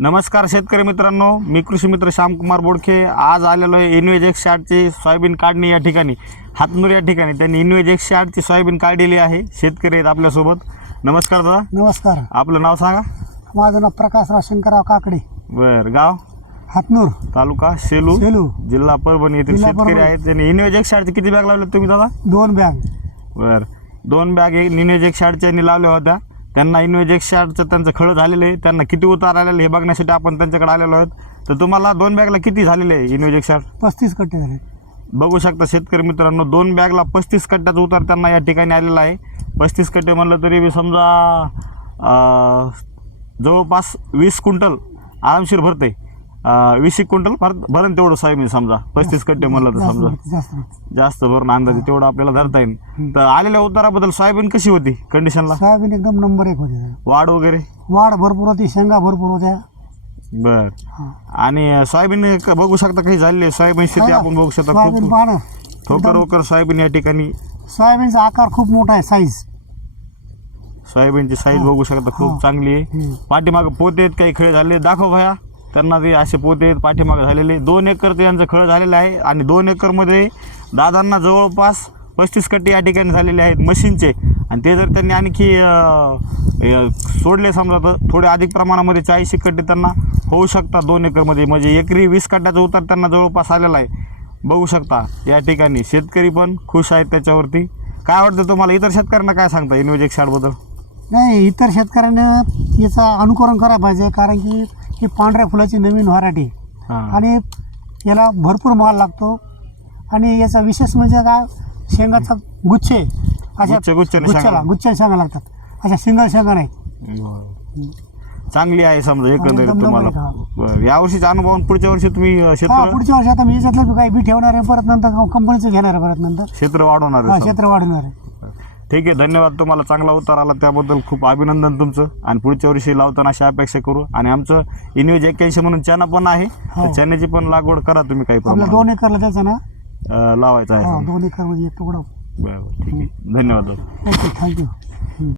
नमस्कार शेतकरी मित्रांनो मी कृषी मित्र श्यामकुमार बोडखे. आज आलेलो आहे इनवेज एकशे आठची सोयाबीन काढणी या ठिकाणी हातनूर या ठिकाणी. त्यांनी इनवेज एकशे आठची सोयाबीन काढलेली आहे शेतकरी आहेत आपल्यासोबत. नमस्कार दादा. नमस्कार. आपलं नाव सांगा. माझं नाव प्रकाशराव शंकरराव काकडे. बरं गाव? हातनूर. तालुका? सेलू? सेलू. जिल्हा परभणी येथील जिल्हा शेतकरी परभणी. आहेत. त्यांनी इनवेज एकशे आठचे किती बॅग लावले तुम्ही दादा? दोन बॅग. बरं. दोन बॅग इनवेज एकशे आठच्या लावल्या होत्या. त्यांना आठचं त्यांचं खळं झालेलं आहे. त्यांना किती उतार आलेलं आहे हे बघण्यासाठी आपण त्यांच्याकडे आलेलो आहोत. तर तुम्हाला दोन बॅगला किती झालेले आहे आठ पस्तीस कट्टे झाले. बघू शकता शेतकरी मित्रांनो दोन बॅगला पस्तीस कट्ट्याचा उतार त्यांना या ठिकाणी आलेला आहे. पस्तीस कट्टे म्हणलं तरी समजा जवळपास वीस क्विंटल आरामशीर भरते वीस एक क्विंटल भर भरण तेवढं सोयाबीन समजा. पस्तीस कट्टे म्हणलं तर समजा. जास्त भरून अंदाजे तेवढं आपल्याला धरता येईल. तर आलेल्या उताराबद्दल सोयाबीन कशी होती कंडिशनला सोयाबीन एकदम नंबर एक होते. वाढ वगैरे? वाढ भरपूर होती शेंगा भरपूर होत्या. बर. आणि सोयाबीन क- बघू शकता काही झालेली आहे. सोयाबीन शेती आपण बघू शकता सोयाबीन खूप पाहणं ठोकर वोकर सोयाबीन या ठिकाणी. सोयाबीनचा आकार खूप मोठा आहे साईज सोयाबीनची साईज बघू शकता खूप. चांगली आहे. पाठीमागं पोते आहेत काही खळे झाले दाखव भया. त्यांना ते असे पोते आहेत झालेले. दोन एकर ते यांचं खळ झालेलं आहे आणि दोन एकरमध्ये दादांना जवळपास पस्तीस कट्टे या ठिकाणी झालेले आहेत मशीनचे. आणि ते जर त्यांनी आणखी सोडले समजा तर थोडे अधिक प्रमाणामध्ये चाळीस कट्टे त्यांना होऊ शकतात दोन एकरमध्ये. म्हणजे एकरी वीस कट्ट्याचा उतार त्यांना जवळपास आलेला आहे. बघू शकता या ठिकाणी शेतकरी पण खुश आहेत त्याच्यावरती. काय वाटतं तुम्हाला? इतर शेतकऱ्यांना काय सांगता इनोवेज एक नाही इतर शेतकऱ्यांना याचा अनुकरण करायला पाहिजे कारण की ही पांढऱ्या फुलाची नवीन व्हरायटी. आणि याला भरपूर माल लागतो. आणि याचा विशेष म्हणजे काय? शेंगाचा गुच्छे. अशा गुच्छाला. गुच्छाला शेंगा. लागतात. अशा सिंगल शेंगा नाही. चांगली आहे समजा एकंदरीत तुम्हाला. नंबर बरं. या वर्षीच्या अनुभवान पुढच्या वर्षी तुम्ही क्षेत्र? पुढच्या वर्षी आता मी याच्यातलं काही बी ठेवणार आहे परत नंतर कंपनीचं घेणार आहे परत नंतर. क्षेत्र वाढवणार आहे. क्षेत्र वाढवणार आहे. ठीक आहे धन्यवाद. तुम्हाला चांगला उतार आला त्याबद्दल खूप अभिनंदन तुमचं. आणि पुढच्या वर्षी लावताना अशी अपेक्षा करू. आणि आमचं इन्व्हेज एक्क्याऐंशी म्हणून चना पण आहे. हो. चण्याची पण लागवड करा तुम्ही काही प्रमाणात. दोन एकरला त्याचं ना? लावायचं आहे हा. दोन एकर म्हणजे एक तुकडा. बरं बरं. ठीक आहे. धन्यवाद. थँक्यू.